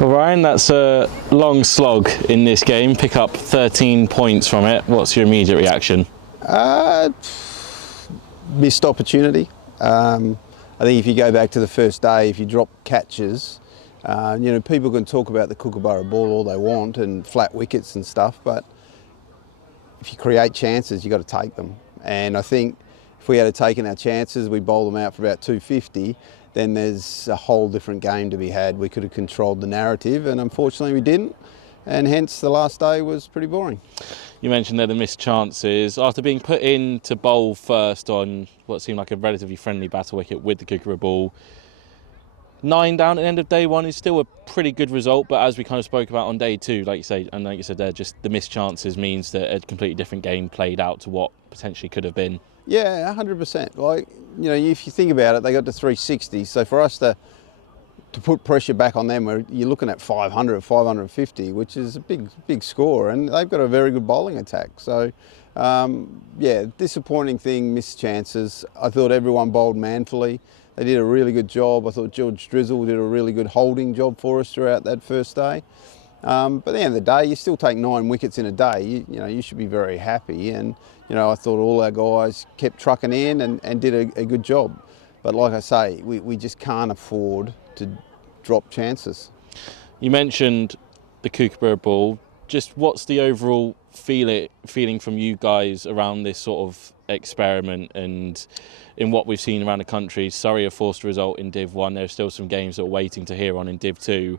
Well, Ryan, that's a long slog in this game. Pick up 13 points from it. What's your immediate reaction? Missed opportunity. I think if you go back to the first day, if you drop catches, people can talk about the Kookaburra ball all they want and flat wickets and stuff, but if you create chances, you've got to take them. And I think if we had taken our chances, we bowled them out for about 250, then there's a whole different game to be had. We could have controlled the narrative, and unfortunately we didn't, and hence the last day was pretty boring. You mentioned there the missed chances. After being put in to bowl first on what seemed like a relatively friendly battle wicket with the Kookaburra ball, 9 down at the end of day one is still a pretty good result, but as we kind of spoke about on day two, like you said there, just the missed chances means that a completely different game played out to what potentially could have been. Yeah, 100%. Like, if you think about it, they got to 360, so for us to put pressure back on them, where you're looking at 500, 550, which is a big score, and they've got a very good bowling attack. So, disappointing thing, missed chances. I thought everyone bowled manfully. They did a really good job. I thought George Drizzle did a really good holding job for us throughout that first day. But at the end of the day, you still take 9 wickets in a day. You should be very happy. And I thought all our guys kept trucking in and did a good job. But like I say, we just can't afford to drop chances. You mentioned the Kookaburra ball. Just what's the overall feeling from you guys around this sort of experiment and in what we've seen around the country? Surrey have forced a result in Div 1. There's still some games that are waiting to hear on in Div 2.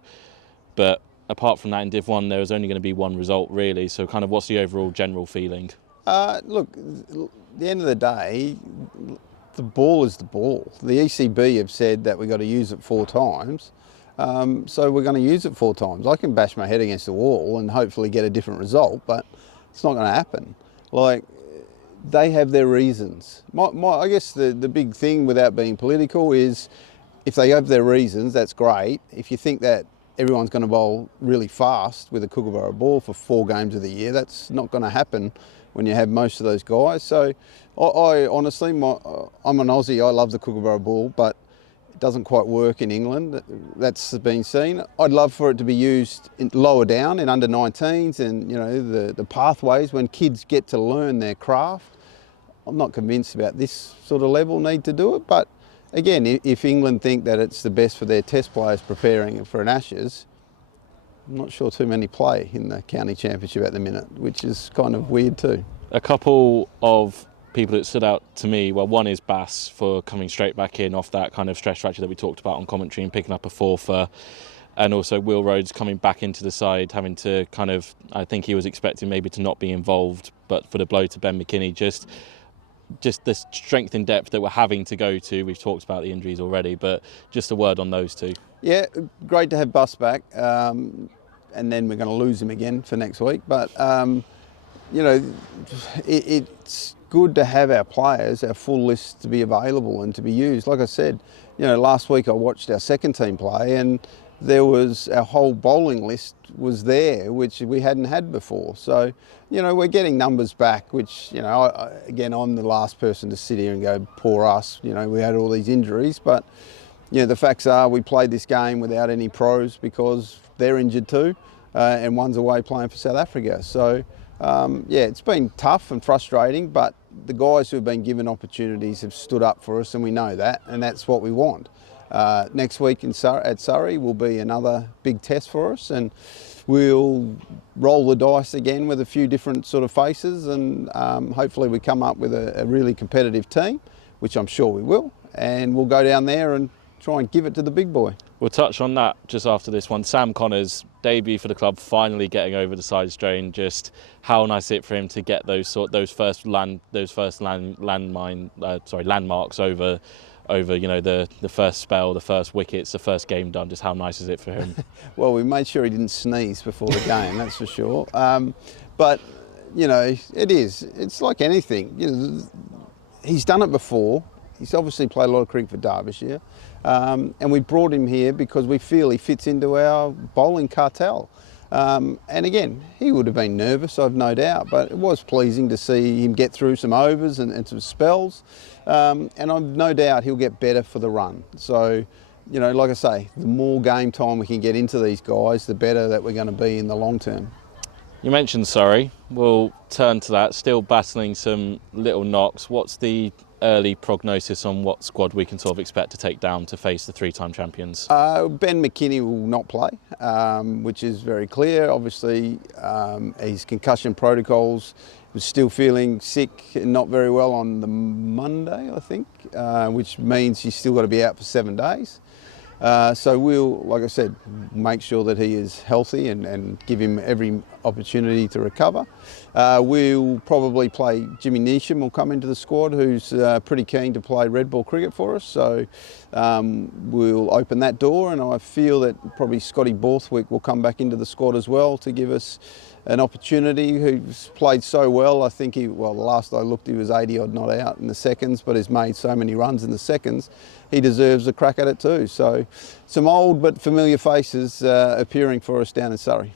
But apart from that, in Div 1, there was only going to be one result, really. So kind of what's the overall general feeling? Look, at the end of the day, the ball is the ball. The ECB have said that we've got to use it 4 times. So we're going to use it 4 times. I can bash my head against the wall and hopefully get a different result, but it's not going to happen. Like, they have their reasons. I guess the big thing, without being political, is if they have their reasons, that's great. If you think that everyone's going to bowl really fast with a Kookaburra ball for 4 games of the year, that's not going to happen when you have most of those guys. So I honestly, I'm an Aussie, I love the Kookaburra ball, but it doesn't quite work in England. That's been seen. I'd love for it to be used lower down in under 19s and the pathways when kids get to learn their craft. I'm not convinced about this sort of level need to do it, but again, if England think that it's the best for their test players preparing for an Ashes, I'm not sure too many play in the county championship at the minute, which is kind of weird too. A couple of people that stood out to me, well, one is Bass for coming straight back in off that kind of stress fracture that we talked about on commentary and picking up a 4-for, and also Will Rhodes coming back into the side, having to kind of, I think he was expecting maybe to not be involved, but for the blow to Ben McKinney, just the strength and depth that we're having to go to. We've talked about the injuries already, but just a word on those two. Yeah, great to have Bus back, and then we're going to lose him again for next week. But, it's good to have our players, our full list to be available and to be used. Like I said, last week I watched our second team play and there was our whole bowling list was there, which we hadn't had before. So, we're getting numbers back, which, again, I'm the last person to sit here and go, poor us, we had all these injuries. But, the facts are we played this game without any pros because they're injured too, and one's away playing for South Africa. So, it's been tough and frustrating, but the guys who have been given opportunities have stood up for us, and we know that, and that's what we want. Next week at Surrey will be another big test for us, and we'll roll the dice again with a few different sort of faces, and hopefully we come up with a really competitive team, which I'm sure we will, and we'll go down there and try and give it to the big boy. We'll touch on that just after this one. Sam Connor's debut for the club, finally getting over the side strain. Just how nice is it for him to get those first landmarks over the first spell, the first wickets, the first game done. Just how nice is it for him? Well, we made sure he didn't sneeze before the game, that's for sure. But it's like anything. He's done it before. He's obviously played a lot of cricket for Derbyshire, and we brought him here because we feel he fits into our bowling cartel. And again, he would have been nervous, I've no doubt, but it was pleasing to see him get through some overs and some spells. And I've no doubt he'll get better for the run. So, you know, like I say, the more game time we can get into these guys, the better that we're going to be in the long term. You mentioned Surrey. We'll turn to that. Still battling some little knocks. What's the early prognosis on what squad we can sort of expect to take down to face the three-time champions? Ben McKinney will not play, which is very clear. Obviously, his concussion protocols, was still feeling sick and not very well on the Monday, I think, which means he's still got to be out for 7 days. So we'll, like I said, make sure that he is healthy and give him every opportunity to recover. We'll probably play Jimmy Neesham will come into the squad, who's pretty keen to play red ball cricket for us. So we'll open that door, and I feel that probably Scotty Borthwick will come back into the squad as well to give us an opportunity, who's played so well. I think the last I looked, he was 80 odd not out in the seconds, but has made so many runs in the seconds. He deserves a crack at it too. So some old but familiar faces appearing for us down in Surrey.